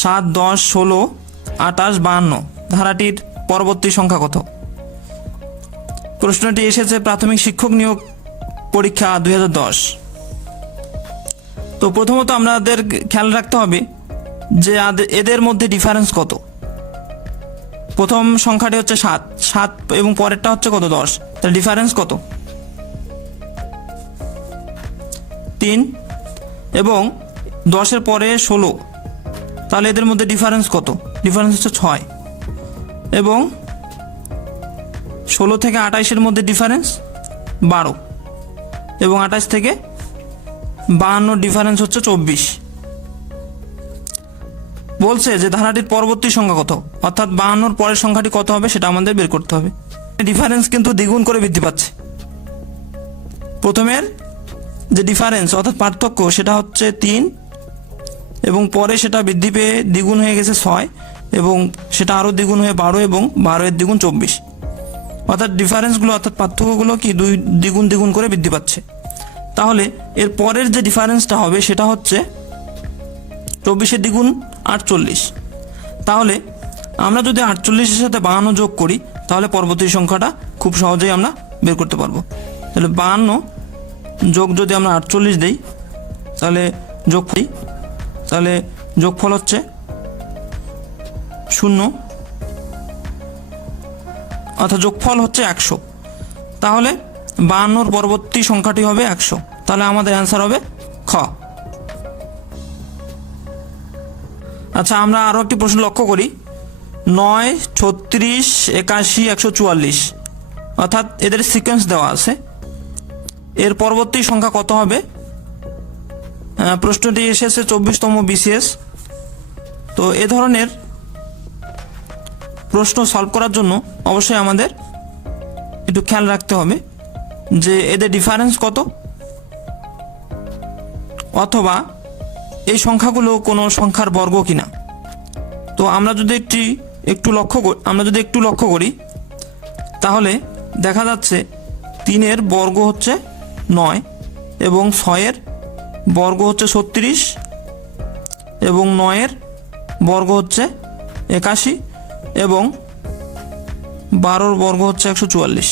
7, 10, 16, 28, 52 ধারাটির পরবর্তী সংখ্যা কত? প্রশ্নটি এসেছে প্রাথমিক শিক্ষক নিয়োগ পরীক্ষা 2010। তো প্রথমত আমাদের খেয়াল রাখতে হবে যে এদের মধ্যে ডিফারেন্স কত। প্রথম সংখ্যাটি হচ্ছে 7 এবং পরেরটা হচ্ছে কত? 10। তাহলে ডিফারেন্স কত? 3 এবং 10-এর পরে 16, তাহলে এদের মধ্যে ডিফারেন্স কত? ডিফারেন্স হচ্ছে 6 এবং 16 থেকে 28-এর মধ্যে ডিফারেন্স 12 এবং 28 থেকে 52 ডিফারেন্স হচ্ছে 24। বলছে যে ধারাটির পরবর্তী সংখ্যা কত, অর্থাৎ 52-র পরের সংখ্যাটি কত হবে সেটা আমাদের বের করতে হবে। ডিফারেন্স কিন্তু দ্বিগুণ করে বৃদ্ধি পাচ্ছে। প্রথমের যে ডিফারেন্স অর্থাৎ পার্থক্য সেটা হচ্ছে 3 এবং পরে সেটা বৃদ্ধি পেয়ে দ্বিগুণ হয়ে গেছে 6 এবং সেটা আরও দ্বিগুণ হয়ে 12 এবং 12-এর দ্বিগুণ 24। অর্থাৎ ডিফারেন্সগুলো অর্থাৎ পার্থক্যগুলো কি দ্বিগুণ করে বৃদ্ধি পাচ্ছে। তাহলে এর পরের যে ডিফারেন্সটা হবে সেটা হচ্ছে 24-এর দ্বিগুণ 48। তাহলে আমরা যদি 48-এর সাথে 52 যোগ করি তাহলে পরবর্তী সংখ্যাটা খুব সহজেই আমরা বের করতে পারবো। তাহলে 52 যোগ যদি আমরা 48 দিই তাহলে যোগফল হচ্ছে 0, অর্থাৎ যোগফল হচ্ছে 100। তাহলে 52-র পরবর্তী সংখ্যাটি হবে 100। তাহলে আমাদের অ্যান্সার হবে খ। আচ্ছা, আমরা আরও একটি প্রশ্ন লক্ষ্য করি। 9, 36, 81, 144 অর্থাৎ এদের সিকোয়েন্স দেওয়া আছে। এর পরবর্তী সংখ্যা কত হবে? প্রশ্নটি এসেছে 24তম BCS। তো এ ধরনের প্রশ্ন সলভ করার জন্য অবশ্যই আমাদের একটু খেয়াল রাখতে হবে যে এদের ডিফারেন্স কত, অথবা এই সংখ্যাগুলো কোনো সংখ্যার বর্গ কিনা। তো আমরা যদি একটু লক্ষ্য করি তাহলে দেখা যাচ্ছে 3-এর বর্গ হচ্ছে 9 এবং 6-এর বর্গ হচ্ছে 36 এবং 9-এর বর্গ হচ্ছে 81 এবং 12-র বর্গ হচ্ছে 144।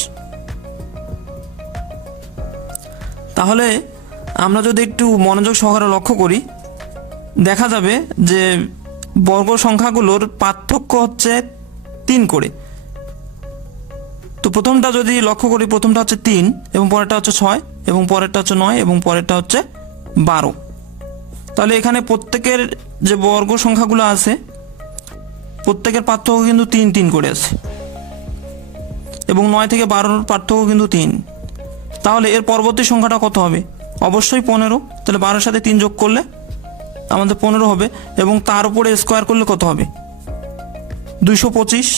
তাহলে আমরা যদি একটু মনোযোগ সহকারে লক্ষ্য করি দেখা যাবে যে বর্গ সংখ্যাগুলোর পার্থক্য হচ্ছে 3 করে। তো প্রথমটা যদি লক্ষ্য করি, প্রথমটা হচ্ছে 3 এবং পরেরটা হচ্ছে 6 এবং পরেরটা হচ্ছে 9 এবং পরেরটা হচ্ছে 12। তাহলে এখানে প্রত্যেকের যে বর্গ সংখ্যাগুলো আছে প্রত্যেকের পার্থক্য কিন্তু 3 করে আছে এবং 9 থেকে 12-র পার্থক্য কিন্তু 3। তাহলে এর পরবর্তী সংখ্যাটা কত হবে? অবশ্যই 15। তাহলে 12-এর সাথে 3 যোগ করলে আমাদের 15 হবে এবং তার উপরে স্কোয়ার করলে কত হবে? 225।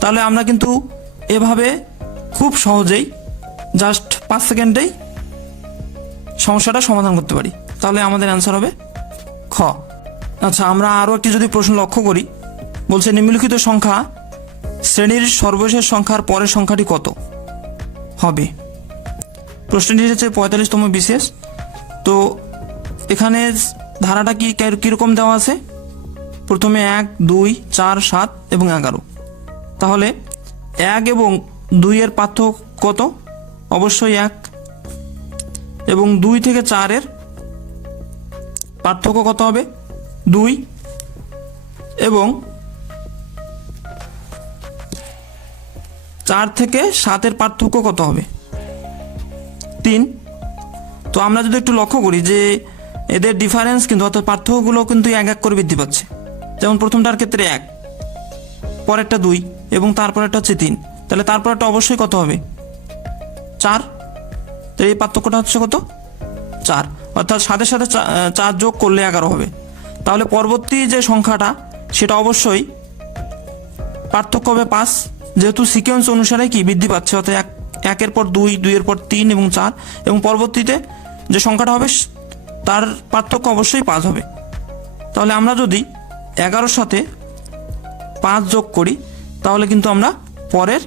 তাহলে আমরা কিন্তু এভাবে খুব সহজেই জাস্ট 5 সেকেন্ডেই সমস্যাটা সমাধান করতে পারি। তাহলে আমাদের অ্যান্সার হবে খ। আচ্ছা, আমরা আরও একটি যদি প্রশ্ন লক্ষ্য করি, বলছে নিম্নলিখিত সংখ্যা শ্রেণীর সর্বশেষ সংখ্যার পরের সংখ্যাটি কত হবে? প্রশ্নটি এসেছে 45তম BCS। তো এখানে ধারাটা কীরকম দেওয়া আছে? প্রথমে 1, 2, 4, 7 এবং 11। তাহলে 1 এবং 2-এর পার্থক্য কত? অবশ্যই 1। এবং 2 থেকে 4-এর পার্থক্য কত হবে? 2। এবং 4 থেকে 7-এর পার্থক্য কত হবে? 3। তো আমরা যদি একটু লক্ষ্য করি যে এদের ডিফারেন্স কিন্তু অর্থাৎ পার্থক্যগুলো কিন্তু 1 করে বৃদ্ধি পাচ্ছে। যেমন প্রথমটার ক্ষেত্রে 1, পরেরটা 2 এবং তারপরেরটা হচ্ছে 3। তাহলে তারপরেরটা অবশ্যই কত হবে? 4। তো এই পার্থক্যটা হচ্ছে কত? 4। অর্থাৎ 7-এর সাথে 4 যোগ করলে 11 হবে। তাহলে পরবর্তী যে সংখ্যাটা সেটা অবশ্যই পার্থক্য হবে 5, যেহেতু সিকোয়েন্স অনুসারে কি বৃদ্ধি পাচ্ছে। অর্থাৎ 1-এর পর 2, 2-এর পর 3 এবং 4 এবং পরবর্তীতে যে সংখ্যাটা হবে তার পার্থক্য অবশ্যই 5 হবে। তাহলে আমরা যদি 11-র সাথে 5 যোগ করি তাহলে কিন্তু আমরা পরের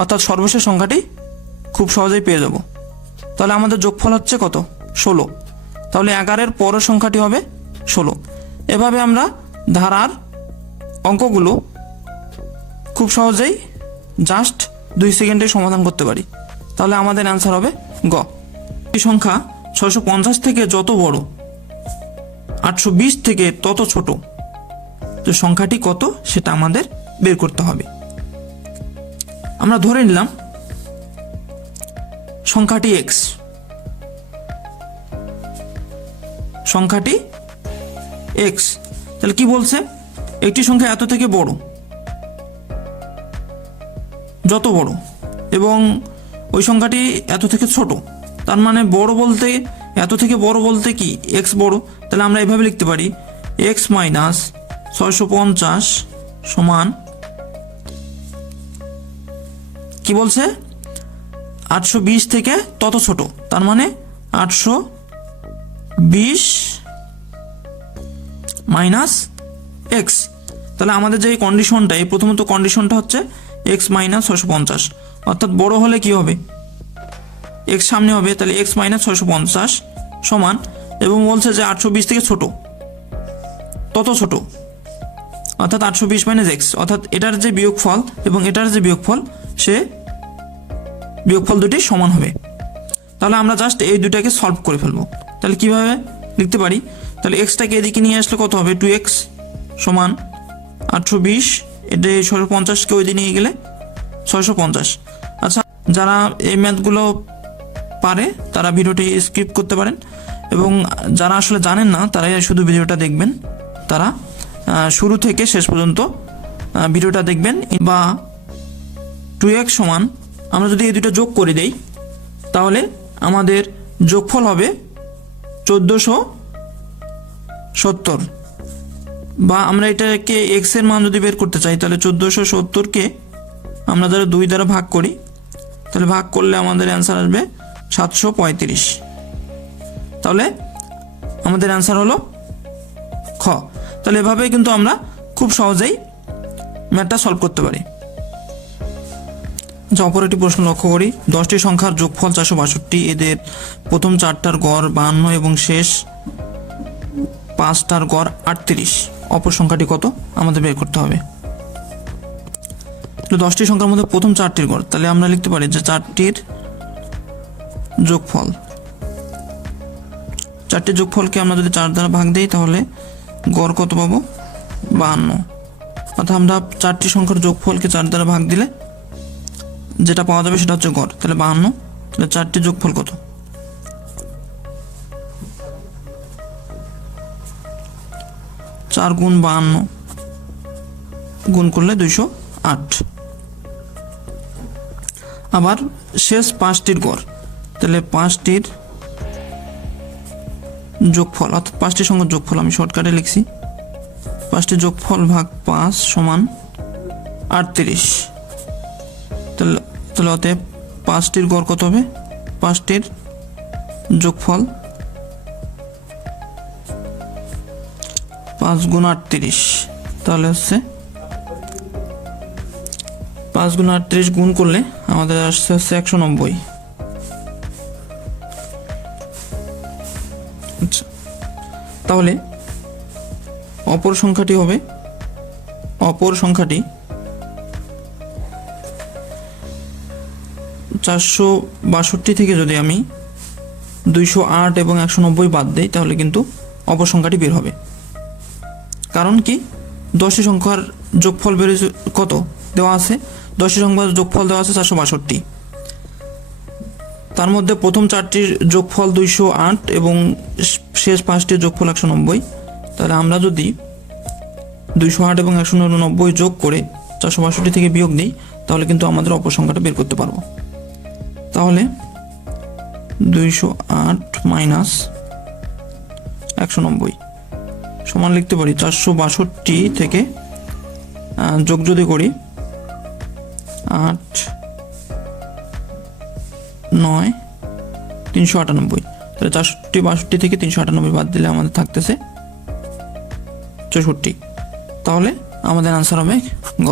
অর্থাৎ সর্বশেষ সংখ্যাটি খুব সহজেই পেয়ে যাব। তাহলে আমাদের যোগফল হচ্ছে কত? 16। তাহলে 11-এর পরের সংখ্যাটি হবে 16 এভাবে আমরা ধারার অঙ্কগুলো খুব সহজেই জাস্ট 2 সেকেন্ডে সমাধান করতে পারি। তাহলে আমাদের অ্যান্সার হবে গ। এই সংখ্যা 650 থেকে যত বড়, 820 থেকে তত ছোট, তো সংখ্যাটি কত সেটা আমাদের বের করতে হবে। আমরা ধরে নিলাম সংখ্যাটি এক্স, সংখ্যাটি এক্স। তাহলে কি বলছে, একটি সংখ্যা এত থেকে বড়, যত বড়, এবং ওই সংখ্যাটি এত থেকে ছোট। তার মানে বড় বলতে, এত থেকে বড় বলতে কি এক্স বড়। তাহলে আমরা এভাবে লিখতে পারি এক্স মাইনাস 650 সমান কি বলছে, 820 থেকে তত ছোট। তার মানে 820 মাইনাস এক্স। তাহলে আমাদের যে কন্ডিশনটা, এই প্রথমত কন্ডিশনটা হচ্ছে এক্স মাইনাস 650, অর্থাৎ বড় হলে কি হবে, এক্স সামনে হবে, তাহলে এক্স মাইনাস 650 সমান, এবং বলছে যে 820 থেকে ছোট, তত ছোট, অর্থাৎ 820 মাইনাস এক্স, অর্থাৎ এটার যে বিয়োগফল এবং এটার যে বিয়োগফল, সে বিয়োগফল দুটি সমান হবে। তাহলে আমরা জাস্ট এই দুটাকে সলভ করে ফেলবো। তাহলে কিভাবে লিখতে পারি, তাহলে এক্সটাকে এদিকে নিয়ে আসলে কত হবে, 2x সমান 820, এটা 650কে ওই দিকে নিয়ে গেলে 650। আচ্ছা, যারা এই ম্যাথগুলো পারে তারা ভিডিওটি স্কিপ করতে পারেন, এবং যারা আসলে জানেন না তারাই শুধু ভিডিওটা দেখবেন। তারা শুরু থেকে শেষ পর্যন্ত ভিডিওটা দেখবেন। বা 2x সমান, আমরা যদি এই দুটো যোগ করে দেই তাহলে আমাদের যোগফল হবে 1470। বা আমরা এটাকে x এর মান যদি বের করতে চাই, তাহলে 1470কে আমরা যারা 2 দ্বারা ভাগ করি, তাহলে ভাগ করলে আমাদের অ্যান্সার আসবে 735। তাহলে আমাদের অ্যান্সার হলো খ। তাহলে এভাবেই কিন্তু আমরা খুব সহজেই ম্যাথটা সলভ করতে পারি। যা অপর একটি প্রশ্ন লক্ষ্য করি, 10টি সংখ্যার যোগফল 462, এদের প্রথম 4টার গড় 52 এবং শেষ 5টার গড় 38, অপর সংখ্যাটি কত আমাদের বের করতে হবে। 10টি সংখ্যার মধ্যে প্রথম 4টির গড়, তাহলে আমরা লিখতে পারি যে 4টির যোগফল, 4টির যোগফলকে আমরা যদি 4 দ্বারা ভাগ দিই তাহলে গড় কত পাবো, 52। অর্থাৎ আমরা 4টি সংখ্যার যোগফলকে 4 দ্বারা ভাগ দিলে যেটা পাওয়া যাবে সেটা হচ্ছে গড়, তাহলে 52। তাহলে 4টির যোগফল কত, 4 গুণ 52 গুণ করলে 208। আবার শেষ 5টির গড়, তাহলে 5টির যোগফল, অর্থাৎ 5টি সংখ্যার যোগফল আমি শর্টকাটে লিখছি, 5টির যোগফল ভাগ 5 সমান 38। তাহলে অতএব 5টির গড় কত হবে, 5টির যোগফল 5 গুণ 38, তাহলে হচ্ছে 5 গুণ 38 গুণ করলে আমাদের আসছে হচ্ছে 190। আচ্ছা, তাহলে অপর সংখ্যাটি হবে, অপর সংখ্যাটি 462 থেকে যদি আমি 208 এবং 190 বাদ দেই তাহলে কিন্তু অপর সংখ্যাটি বের হবে। কারণ কি, 10টি সংখ্যার যোগফল বেরিয়েছে কত দেওয়া আছে, 10টি সংখ্যার যোগফল দেওয়া আছে 462, তার মধ্যে প্রথম 4টির যোগফল 208 এবং শেষ 5টির যোগফল 190। তাহলে আমরা যদি 208 এবং 190 যোগ করে 462 থেকে বিয়োগ দিই তাহলে কিন্তু আমাদের অপর সংখ্যাটা বের করতে পারবো। তাহলে 208 মাইনাস 190 সমান লিখতে পারি 462 থেকে যোগ যদি করি 8 9 398, তাহলে 462 থেকে 398 বাদ দিলে আমাদের থাকতেছে 64। তাহলে আমাদের আনসার হবে গ।